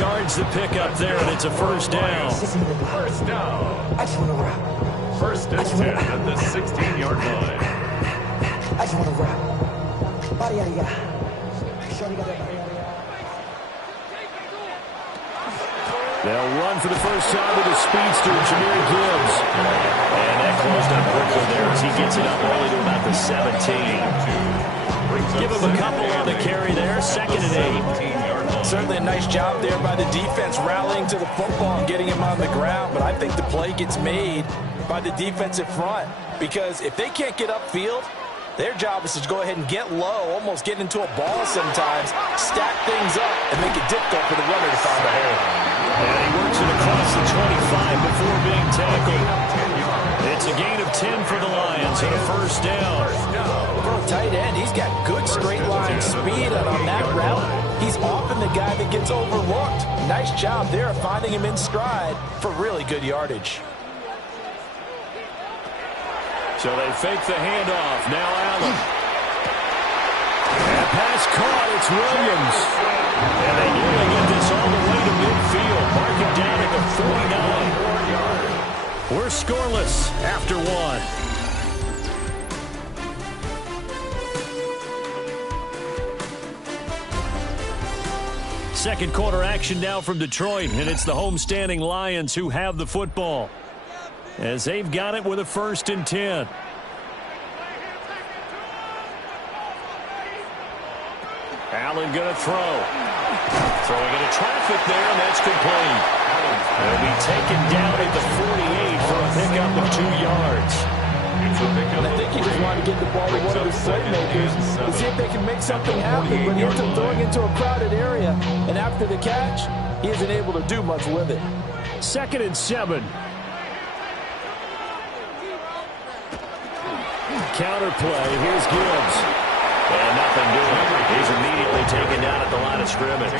yards to pick up there, and it's a first down. First down. First and 10 at the 16-yard line. I just want to rap. They'll run for the first time with the speedster, Jahmyr Gibbs. And that closed up quickly there as he gets it up early to about the 17. Give him a couple on the carry there, 2nd and 8. Certainly a nice job there by the defense rallying to the football and getting him on the ground. But I think the play gets made by the defensive front, because if they can't get upfield, their job is to go ahead and get low, almost get into a ball sometimes, stack things up, and make it difficult for the runner to find a hole. And he works it across the 25 before being tackled. It's a gain of 10 for the Lions and a first down. For a tight end, he's got good straight line speed, and on that route, he's often the guy that gets overlooked. Nice job there of finding him in stride for really good yardage. So they fake the handoff. Now Allen. And pass caught. It's Williams. And they nearly get this all the way to midfield. Mark it down at the 49. We're scoreless after one. Second quarter action now from Detroit, and it's the homestanding Lions who have the football, as they've got it with a 1st and 10. Allen going to throw. Throwing into traffic there, and that's complete. He'll be taken down at the 48 for a pickup of 2 yards. And I think he just wanted to get the ball to one of his playmakers to see if they can make something happen, but he ends up throwing into a crowded area, and after the catch, he isn't able to do much with it. 2nd and 7. Counter play. Here's Gibbs. And nothing doing. He's immediately taken down at the line of scrimmage.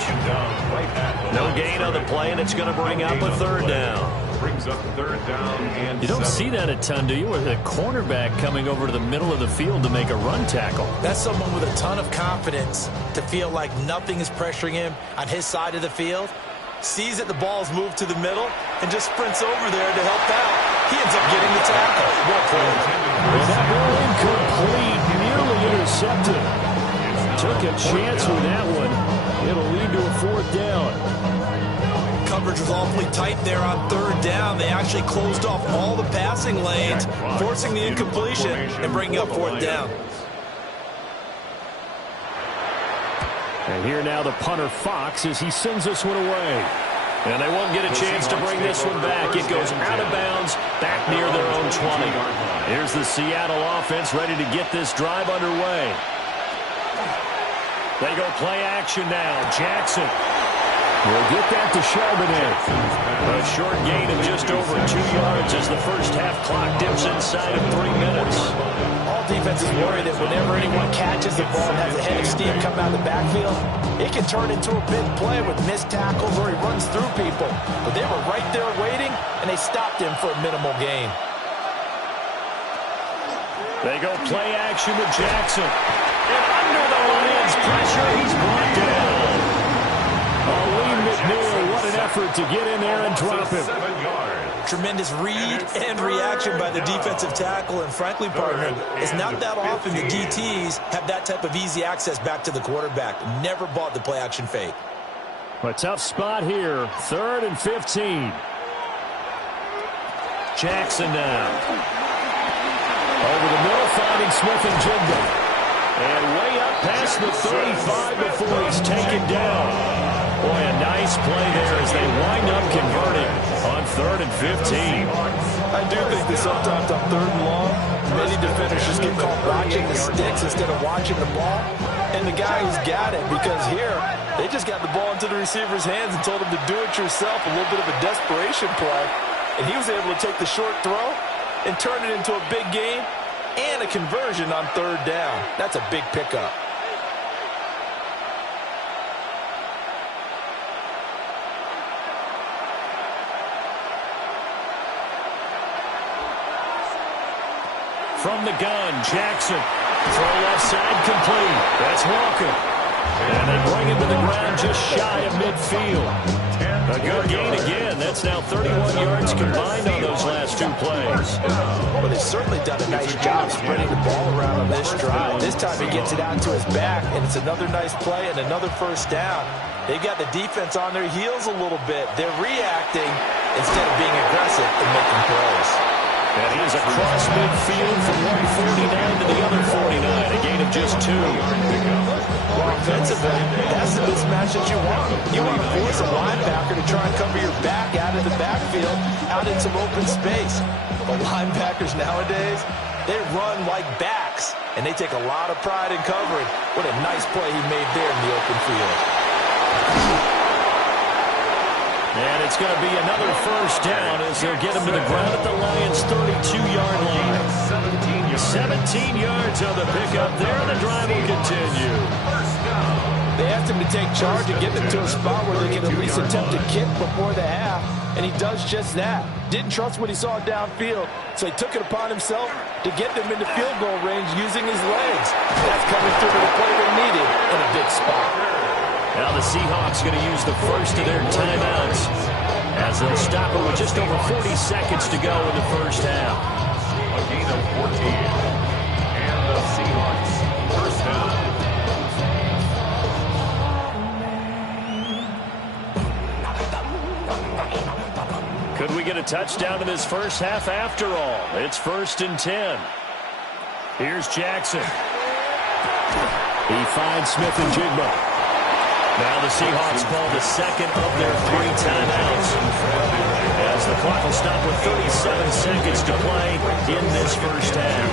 No gain on the play, and it's going to bring up a 3rd down. Brings up 3rd down and You don't 7. see that a ton, do you? With a cornerback coming over to the middle of the field to make a run tackle. That's someone with a ton of confidence to feel like nothing is pressuring him on his side of the field. Sees that the ball's moved to the middle and just sprints over there to help out. He ends up getting the tackle. Well played. And that ball incomplete, nearly intercepted. Took a chance with that one. It'll lead to a 4th down. Coverage was awfully tight there on 3rd down. They actually closed off all the passing lanes, forcing the incompletion and bringing up 4th down. And here now the punter Fox as he sends this one away. And they won't get a chance to bring this one back. It goes out of bounds, back near their own 20. Here's the Seattle offense ready to get this drive underway. They go play action now. Jackson will get that to Charbonnet. A short gain of just over 2 yards as the first half clock dips inside of 3 minutes. All defenses worry that whenever anyone catches the ball and has a head of steam coming out of the backfield, it can turn into a big play with missed tackles or he runs through people. But they were right there waiting, and they stopped him for a minimal gain. They go play action with Jackson. And under the Lions' pressure, he's brought down. Aleem McNeil, what an effort to get in there and drop him. 7 yards. Tremendous read and reaction by the defensive tackle, and frankly, partner, it's not that often the DTs have that type of easy access back to the quarterback. Never bought the play action fake. A tough spot here. 3rd and 15. Jackson now. Over the middle, finding Smith and Jigba. And way up past the 35 before he's taken down. Boy, a nice play there as they wind up converting on 3rd and 15. I do think that sometimes on 3rd and long, many defenders just get caught watching the sticks instead of watching the ball. And the guy who's got it, because here, they just got the ball into the receiver's hands and told him to do it yourself, a little bit of a desperation play. And he was able to take the short throw and turn it into a big gain and a conversion on 3rd down. That's a big pickup. From the gun, Jackson. Throw left side complete. That's Walker. And they bring him to the ground just shy of midfield. A good gain again. That's now 31 yards combined on those last two plays. Well, they've certainly done a nice job spreading the ball around on this drive. This time he gets it out to his back, and it's another nice play and another first down. They got the defense on their heels a little bit. They're reacting instead of being aggressive and making plays. And he's across midfield from one 49 to the other 49, a gain of just 2. Well, offensively, that's the mismatch that you want. You want to force a linebacker to try and cover your back out of the backfield, out in some open space. But linebackers nowadays, they run like backs, and they take a lot of pride in covering. What a nice play he made there in the open field. And it's going to be another first down as they'll get him to the ground at the Lions' 32-yard line. 17 yards on the pickup there, and the drive will continue. They asked him to take charge and get them to a spot where they can at least attempt a kick before the half, and he does just that. Didn't trust what he saw downfield, so he took it upon himself to get them into field goal range using his legs. That's coming through to the play they needed in a big spot. Now the Seahawks going to use the first of their timeouts as they'll stop it with just over 40 seconds to go in the first half. A gain of 14. And the Seahawks first down. Could we get a touchdown in this first half after all? It's 1st and 10. Here's Jackson. He finds Smith and Jigba. Now the Seahawks call the second of their 3 timeouts as the clock will stop with 37 seconds to play in this first half.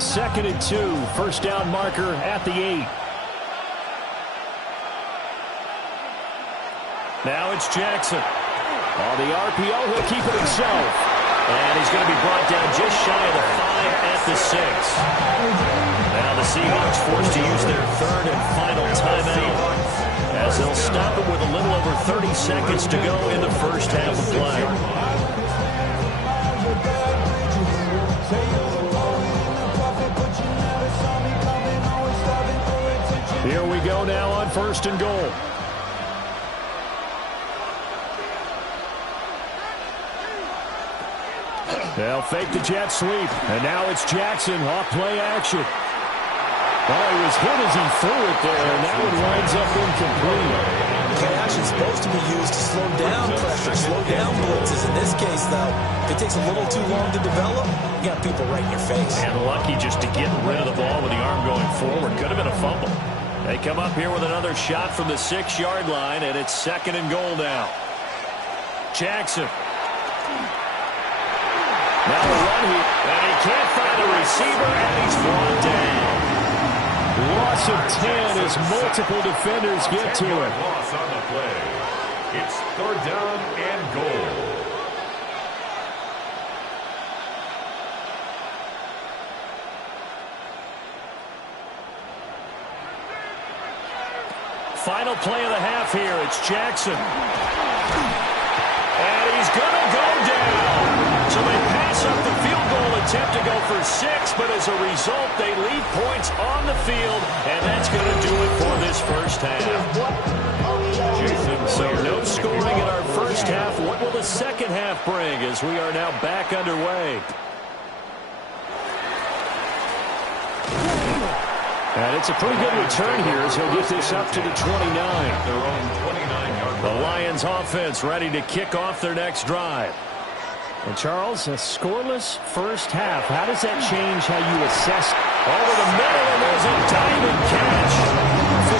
Second and 2, first down marker at the 8. Now it's Jackson. On the RPO, he'll keep it himself. And he's going to be brought down just shy of the 5 at the 6. Now the Seahawks forced to use their third and final timeout as they'll stop it with a little over 30 seconds to go in the first half of play. Here we go now on 1st and goal. They'll fake the jet sweep, and now it's Jackson off play action. Well, he was hit as he threw it there, and that one winds up incomplete. Play action is supposed to be used to slow down pressure, slow down blitzes. In this case, though, if it takes a little too long to develop, you got people right in your face. And lucky just to get rid of the ball with the arm going forward. Could have been a fumble. They come up here with another shot from the 6-yard line, and it's 2nd and goal now. Jackson. Now a run here, and he can't find a receiver, and he's brought down. Loss of 10 as multiple defenders get to it. Loss on the play. It's 3rd down and goal. Final play of the half here. It's Jackson. And he's going to go down. So they pass up the field goal attempt to go for 6, but as a result, they leave points on the field, and that's going to do it for this first half. So no scoring in our first half. What will the second half bring as we are now back underway? And it's a pretty good return here as he'll get this up to the 29. Their own 29-yard The Lions offense ready to kick off their next drive. And Charles, a scoreless first half. How does that change how you assess? Over the middle, and there's a diamond catch.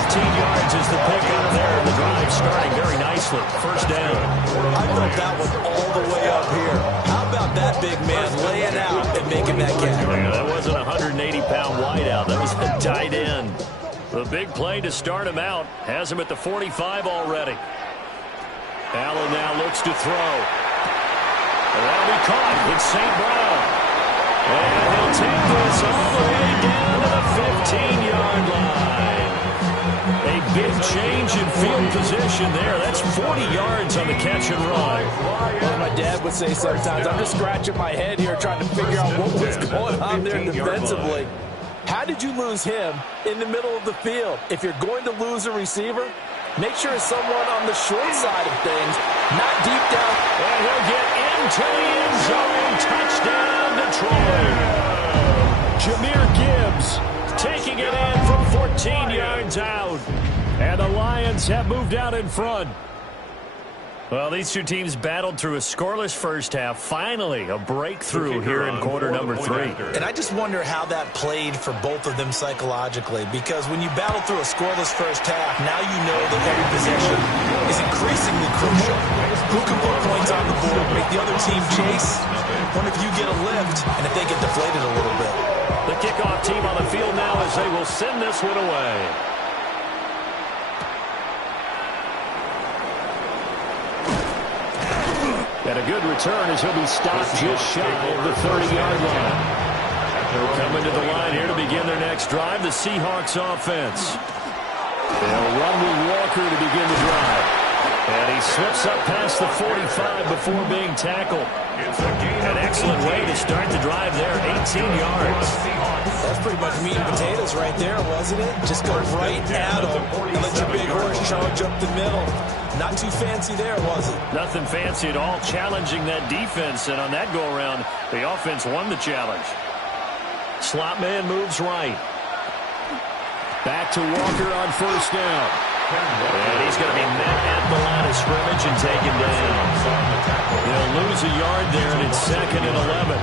15 yards is the pickup there. The drive starting very nicely. First down. I felt that one all the way up here. How about that big man laying out and making that catch? Yeah, that wasn't a 180-pound wideout. That was a tight end. The big play to start him out has him at the 45 already. Allen now looks to throw. That'll be caught. It's St. Brown. And he'll take this all the way down to the 15-yard line. A big change in field position there. That's 40 yards on the catch and run. Well, my dad would say sometimes, I'm just scratching my head here trying to figure out what was going on there defensively. How did you lose him in the middle of the field? If you're going to lose a receiver, make sure it's someone on the short side of things, not deep down. And he'll get into the end zone. Touchdown, Detroit. Jahmyr Gibbs taking it in from 14 yards out. And the Lions have moved out in front. Well, these two teams battled through a scoreless first half. Finally, a breakthrough here in quarter number 3. And I just wonder how that played for both of them psychologically, because when you battle through a scoreless first half, now you know that every possession is increasingly crucial. Who can put points on the board, make the other team chase? What if you get a lift and if they get deflated a little bit? The kickoff team on the field now as they will send this one away. And a good return as he'll be stopped just shy of the 30-yard line. Coming to the line here to begin their next drive, the Seahawks offense. They'll run with Walker to begin the drive. And he slips up past the 45 before being tackled. An excellent way to start the drive there, 18 yards. That's pretty much meat and potatoes right there, wasn't it? Just go right at him and let your big horse charge up the middle. Not too fancy there, was it? Nothing fancy at all, challenging that defense. And on that go-around, the offense won the challenge. Slot man moves right. Back to Walker on first down. And he's going to be met at the line of scrimmage and taken down. They'll lose a yard there, and it's 2nd and 11.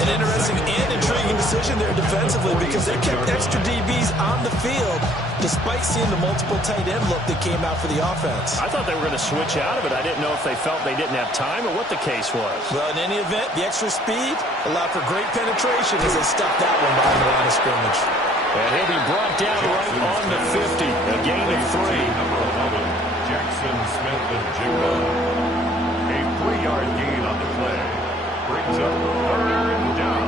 An interesting and intriguing decision there defensively, because they kept extra DBs on the field despite seeing the multiple tight end look that came out for the offense. I thought they were going to switch out of it. I didn't know if they felt they didn't have time or what the case was. Well, in any event, the extra speed allowed for great penetration as they stuffed that one behind the line of scrimmage. And he'll be brought down right on the 50, a gain of 3. Number 11, Jackson Smith-Njigba. A 3-yard gain on the play. Brings up 3rd down.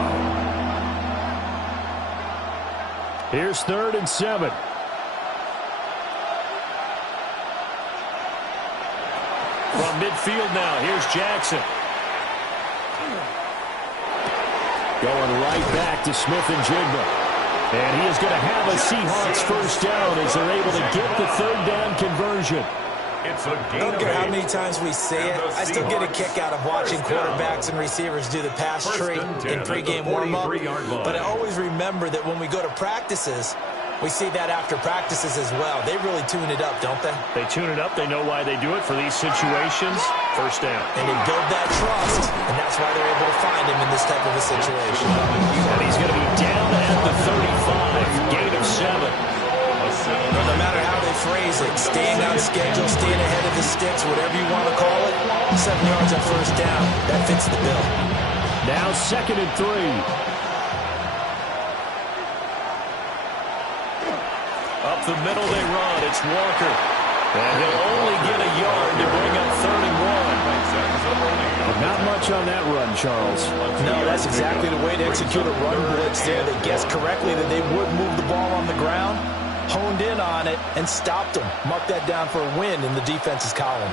Here's 3rd and 7. From midfield now, here's Jackson. Going right back to Smith-Njigba. And he is going to have a Seahawks first down as they're able to get the 3rd down conversion. I don't care how many times we say it, I still get a kick out of watching quarterbacks and receivers do the pass tree in pregame warm-up. But I always remember that when we go to practices, we see that after practices as well. They really tune it up, don't they? They tune it up. They know why they do it for these situations. First down. And they build that trust, and that's why they're able to find him in this type of a situation. And he's going to be down at the 35, gain of 7. No matter how they phrase it, staying on schedule, staying ahead of the sticks, whatever you want to call it, 7 yards on first down, that fits the bill. Now 2nd and 3. Up the middle they run. It's Walker. And he'll only get a yard to bring up 3rd and 1. Not much on that run, Charles. No, that's exactly the way to execute a run blitz there. They guessed correctly that they would move the ball on the ground, honed in on it, and stopped them. Mark that down for a win in the defense's column.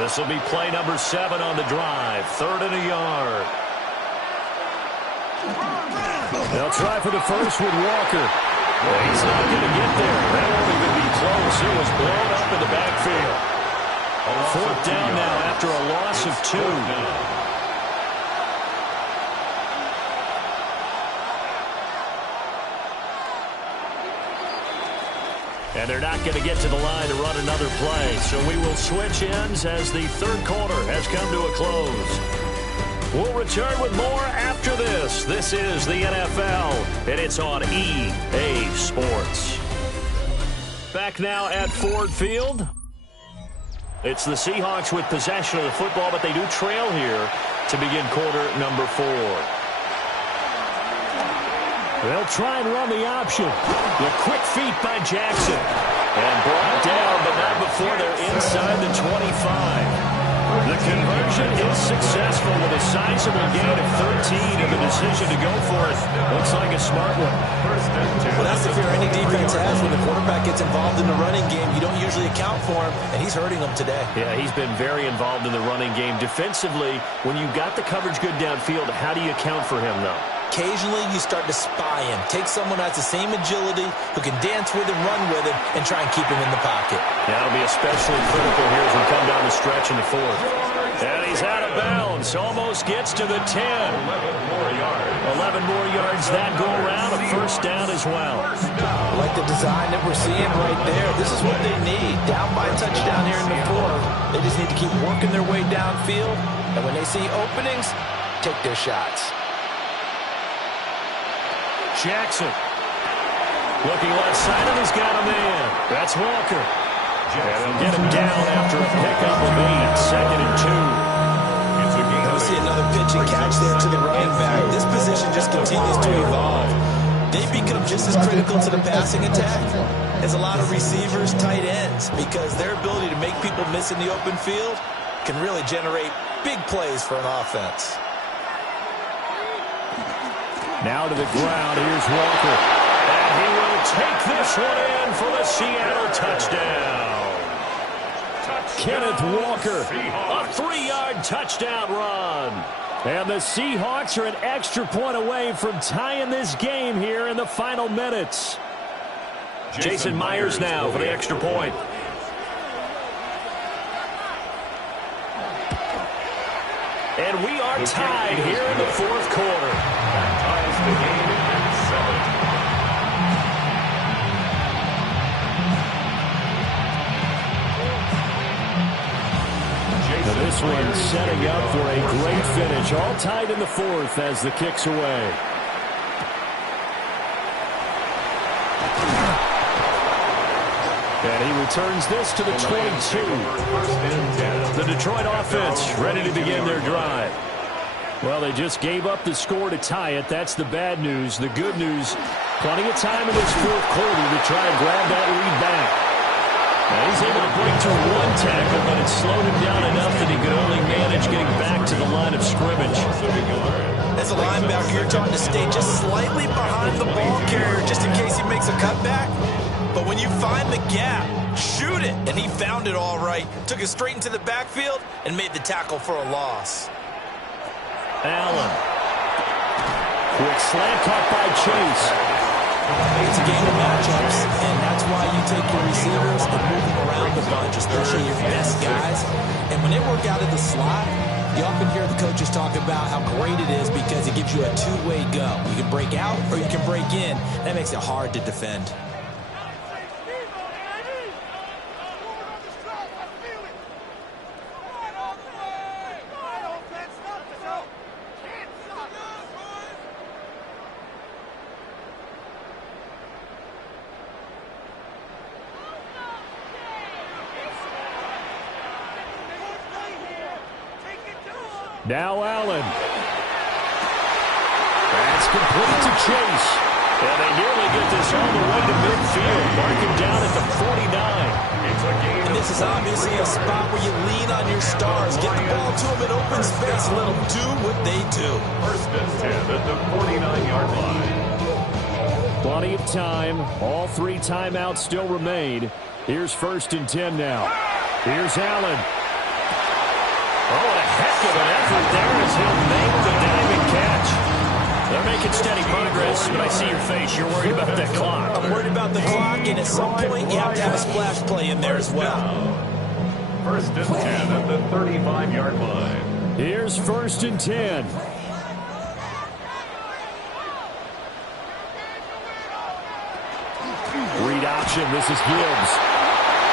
This will be play number 7 on the drive. 3rd and a yard. They'll try for the first with Walker. Well, he's not going to get there. That won't even be close. It was blown up in the backfield. 4th down now after a loss of 2. And they're not going to get to the line to run another play. So we will switch ends as the 3rd quarter has come to a close. We'll return with more after this. This is the NFL, and it's on EA Sports. Back now at Ford Field. It's the Seahawks with possession of the football, but they do trail here to begin quarter number 4. They'll try and run the option. The quick feet by Jackson. And brought down, but not before they're inside the 25. The conversion is successful with a sizable gain of 13, and the decision to go for it looks like a smart one. Well, that's the fear any defense has when the quarterback gets involved in the running game. You don't usually account for him, and he's hurting them today. Yeah, he's been very involved in the running game. Defensively, when you got the coverage good downfield, how do you account for him, though? Occasionally, you start to spy him. Take someone who has the same agility, who can dance with him, run with him, and try and keep him in the pocket. That'll be especially critical here as we come down the stretch in the fourth. And he's out of bounds. Almost gets to the 10. 11 more yards that go around. A first down as well. I like the design that we're seeing right there. This is what they need. Down by a touchdown here in the fourth. They just need to keep working their way downfield. And when they see openings, take their shots. Jackson. Looking left side, and he's got a man. That's Walker. And he'll get him down after a pickup of 8. Second and 2. We'll see another pitch and catch there to the running back. This position just continues to evolve. They become just as critical to the passing attack as a lot of receivers, tight ends, because their ability to make people miss in the open field can really generate big plays for an offense. Now to the ground. Here's Walker. And he will take this one in for the Seattle touchdown. Kenneth Walker, a 3-yard touchdown run. And the Seahawks are an extra point away from tying this game here in the final minutes. Jason Myers now for the extra point. And we are tied here in the fourth quarter. That ties the game at 7. Now this one setting up for a great finish. All tied in the fourth as the kick's away. And he returns this to the 22. The Detroit offense ready to begin their drive. Well, they just gave up the score to tie it. That's the bad news. The good news, plenty of time in this fourth quarter to try and grab that lead back. Now he's able to break through one tackle, but it slowed him down enough that he could only manage getting back to the line of scrimmage. As a linebacker, you're taught to stay just slightly behind the ball carrier just in case he makes a cutback. But when you find the gap, shoot it. And he found it all right. Took it straight into the backfield and made the tackle for a loss. Allen. Quick slant caught by Chase. It's a game of matchups, and that's why you take your receivers and move them around a bunch, especially your best guys. And when they work out of the slot, you often hear the coaches talk about how great it is because it gives you a two-way go. You can break out or you can break in. That makes it hard to defend. Now Allen. That's complete to Chase. And they nearly get this all the way to midfield. Mark him down at the 49. And this is obviously a spot where you lean on your stars. Get the ball to them in open space and let them do what they do. First and 10 at the 49-yard line. Plenty of time. All 3 timeouts still remain. Here's first and 10 now. Here's Allen. Oh, what a heck of an effort there as he'll make the diving catch. They're making steady progress, but I see your face. You're worried about that clock. I'm worried about the clock, and at some point you have to have a splash play in there as well. First and 10 at the 35-yard line. Here's first and 10. Read option. This is Gibbs.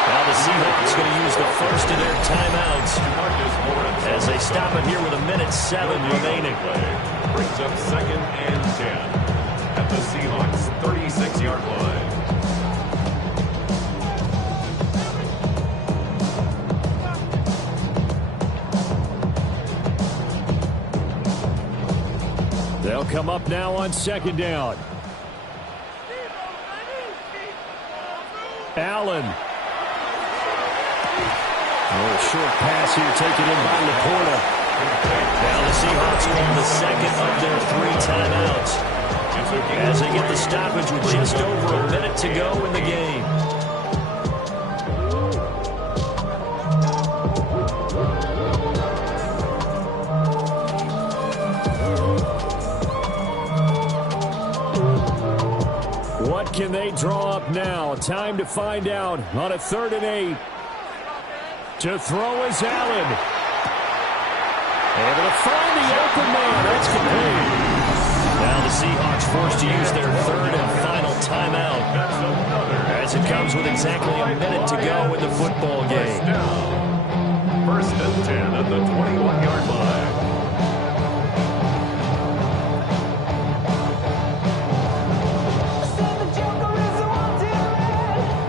Now the Seahawks going to use the first of their timeouts as they stop it here with 1:07 remaining. Brings up second and 10 at the Seahawks 36-yard line. They'll come up now on second down. Allen. A little short pass here taken in by Laporta. Now the Seahawks call the second of their 3 timeouts as they get the stoppage with just over a minute to go in the game. What can they draw up now? Time to find out on a 3rd and 8. To throw is Allen. Able to find the open man. That's complete. Now the Seahawks forced to use their 3rd and final timeout as it comes with exactly a minute to go in the football game. 1st and 10 at the 21-yard line.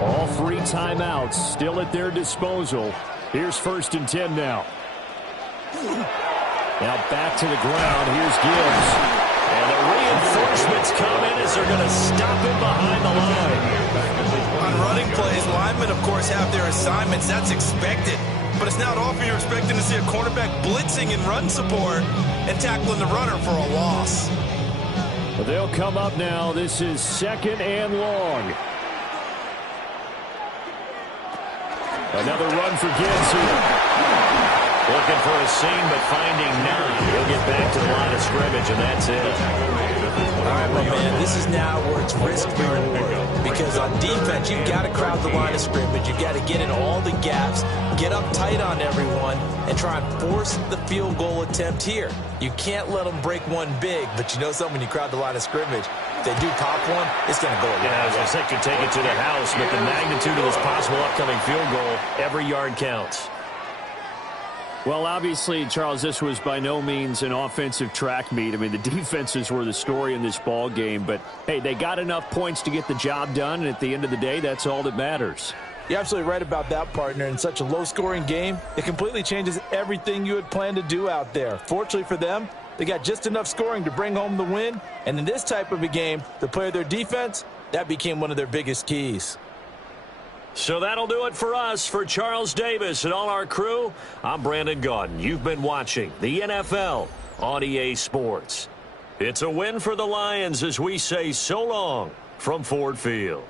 All 3 timeouts still at their disposal. Here's 1st and 10 now. Now back to the ground. Here's Gibbs. And the reinforcements come in as they're going to stop him behind the line. On running plays, linemen, of course, have their assignments. That's expected. But it's not often you're expecting to see a cornerback blitzing in run support and tackling the runner for a loss. But they'll come up now. This is 2nd and long. Another run for Gibbs here. Looking for a seam, but finding none. He'll get back to the line of scrimmage, and that's it. All right, my man, this is now where it's risk-reward. Because on defense, you've got to crowd the line of scrimmage. You've got to get in all the gaps, get up tight on everyone, and try and force the field goal attempt here. You can't let them break one big, but you know something, when you crowd the line of scrimmage, if they do pop one, it's going to go away. Yeah, I was going to say, could take it to the house, but the magnitude of this possible upcoming field goal, every yard counts. Well, obviously, Charles, this was by no means an offensive track meet. I mean, the defenses were the story in this ball game, but, hey, they got enough points to get the job done, and at the end of the day, that's all that matters. You're absolutely right about that, partner. In such a low-scoring game, it completely changes everything you had planned to do out there. Fortunately for them, they got just enough scoring to bring home the win, and in this type of a game, to play their defense, that became one of their biggest keys. So that'll do it for us. For Charles Davis and all our crew, I'm Brandon Gaudin. You've been watching the NFL on EA Sports. It's a win for the Lions as we say so long from Ford Field.